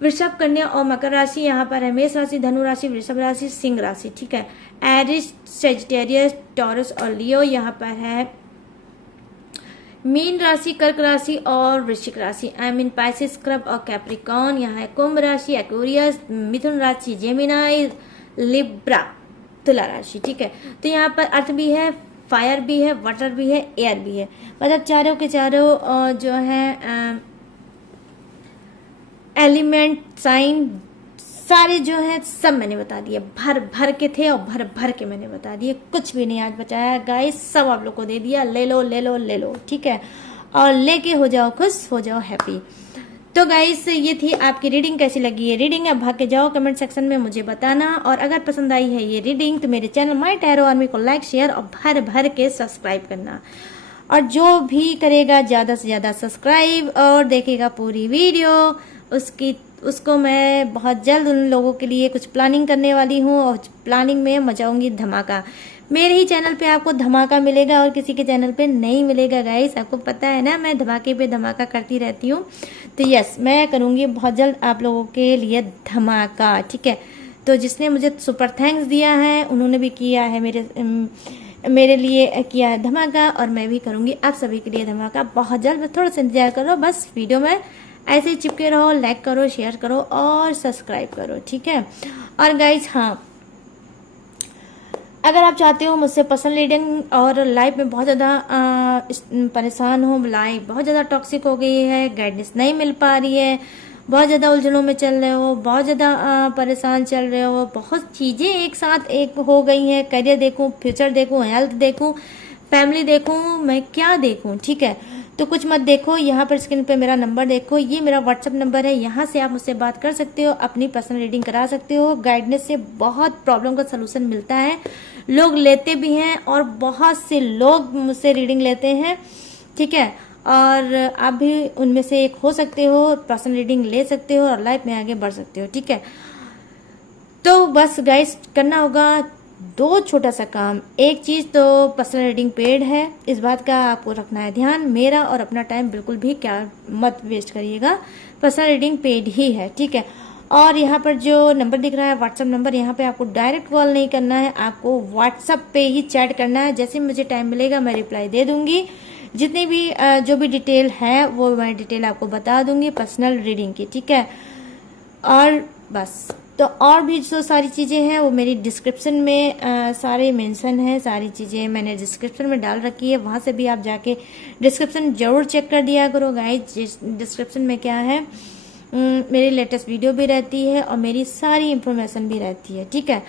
वृषभ, कन्या और मकर राशि। यहाँ पर है मेष राशि, धनु राशि, वृषभ राशि, सिंह राशि, ठीक है। एरिस, सेजिटेरियस, टॉरस और लियो। यहाँ पर है मीन राशि, कर्क राशि और वृश्चिक राशि, आई मीन पाइसेस, क्रब और कैप्रिकॉन। यहाँ है कुंभ राशि, एक्वेरियस, मिथुन राशि, जेमिनाई, लिब्रा, तुला राशि, ठीक है। तो यहाँ पर अर्थ भी है, फायर भी है, वाटर भी है, एयर भी है, मतलब चारों के चारों जो है एलिमेंट, साइन, सारे जो है सब मैंने बता दिए, भर भर के थे और भर भर के मैंने बता दिए, कुछ भी नहीं आज बचाया गाइस, सब आप लोग को दे दिया। ले लो ले लो ले लो, ठीक है, और लेके हो जाओ खुश, हो जाओ हैप्पी। तो गाइस ये थी आपकी रीडिंग। कैसी लगी ये रीडिंग? अब भाग के जाओ कमेंट सेक्शन में मुझे बताना, और अगर पसंद आई है ये रीडिंग तो मेरे चैनल माय टैरो आर्मी को लाइक शेयर और भर भर के सब्सक्राइब करना। और जो भी करेगा ज़्यादा से ज़्यादा सब्सक्राइब और देखेगा पूरी वीडियो, उसको मैं बहुत जल्द उन लोगों के लिए कुछ प्लानिंग करने वाली हूँ, और प्लानिंग में मचाऊंगी धमाका। मेरे ही चैनल पे आपको धमाका मिलेगा और किसी के चैनल पे नहीं मिलेगा गाइस। आपको पता है ना, मैं धमाके पे धमाका करती रहती हूँ। तो यस, मैं करूँगी बहुत जल्द आप लोगों के लिए धमाका, ठीक है। तो जिसने मुझे सुपर थैंक्स दिया है उन्होंने भी किया है मेरे लिए किया है धमाका, और मैं भी करूँगी आप सभी के लिए धमाका बहुत जल्द। थोड़ा सा इंतजार करो, बस वीडियो में ऐसे ही चिपके रहो, लाइक करो, शेयर करो और सब्सक्राइब करो, ठीक है। और गाइज हाँ, अगर आप चाहते हो मुझसे पर्सनल रीडिंग और लाइफ में बहुत ज़्यादा परेशान हो, लाइफ बहुत ज़्यादा टॉक्सिक हो गई है, गाइडेंस नहीं मिल पा रही है, बहुत ज़्यादा उलझनों में चल रहे हो, बहुत ज़्यादा परेशान चल रहे हो, बहुत चीज़ें एक साथ एक हो गई हैं, करियर देखूं, फ्यूचर देखूं, हेल्थ देखूं, फैमिली देखूं, मैं क्या देखूं, ठीक है। तो कुछ मत देखो, यहाँ पर स्क्रीन पे मेरा नंबर देखो, ये मेरा व्हाट्सअप नंबर है, यहाँ से आप मुझसे बात कर सकते हो, अपनी पर्सनल रीडिंग करा सकते हो। गाइडेंस से बहुत प्रॉब्लम का सलूशन मिलता है, लोग लेते भी हैं और बहुत से लोग मुझसे रीडिंग लेते हैं, ठीक है। और आप भी उनमें से एक हो सकते हो, पर्सनल रीडिंग ले सकते हो और लाइफ में आगे बढ़ सकते हो, ठीक है। तो बस गाइस करना होगा दो छोटा सा काम। एक चीज़ तो पर्सनल रीडिंग पेड है, इस बात का आपको रखना है ध्यान। मेरा और अपना टाइम बिल्कुल भी क्या मत वेस्ट करिएगा, पर्सनल रीडिंग पेड ही है, ठीक है। और यहाँ पर जो नंबर दिख रहा है व्हाट्सअप नंबर, यहाँ पे आपको डायरेक्ट कॉल नहीं करना है, आपको व्हाट्सअप पे ही चैट करना है। जैसे मुझे टाइम मिलेगा मैं रिप्लाई दे दूंगी, जितनी भी जो भी डिटेल है वो मैं डिटेल आपको बता दूंगी पर्सनल रीडिंग की, ठीक है। और बस, तो और भी जो सारी चीज़ें हैं वो मेरी डिस्क्रिप्शन में सारे मेंशन है, सारी चीज़ें मैंने डिस्क्रिप्शन में डाल रखी है, वहाँ से भी आप जाके डिस्क्रिप्शन जरूर चेक कर दिया करो गाइज। डिस्क्रिप्शन में क्या है, मेरी लेटेस्ट वीडियो भी रहती है और मेरी सारी इंफॉर्मेशन भी रहती है, ठीक है।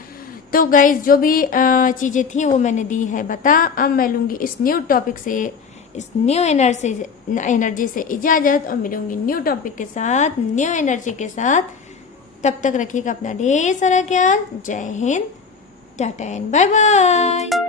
तो गाइज जो भी चीज़ें थी वो मैंने दी है बता। अब मैं लूँगी इस न्यू टॉपिक से, इस न्यू एनर्जी से इजाज़त, और मिलूंगी न्यू टॉपिक के साथ, न्यू एनर्जी के साथ। तब तक रखिएगा अपना ढेर सारा ख्याल। जय हिंद, टाटा एंड बाय बाय।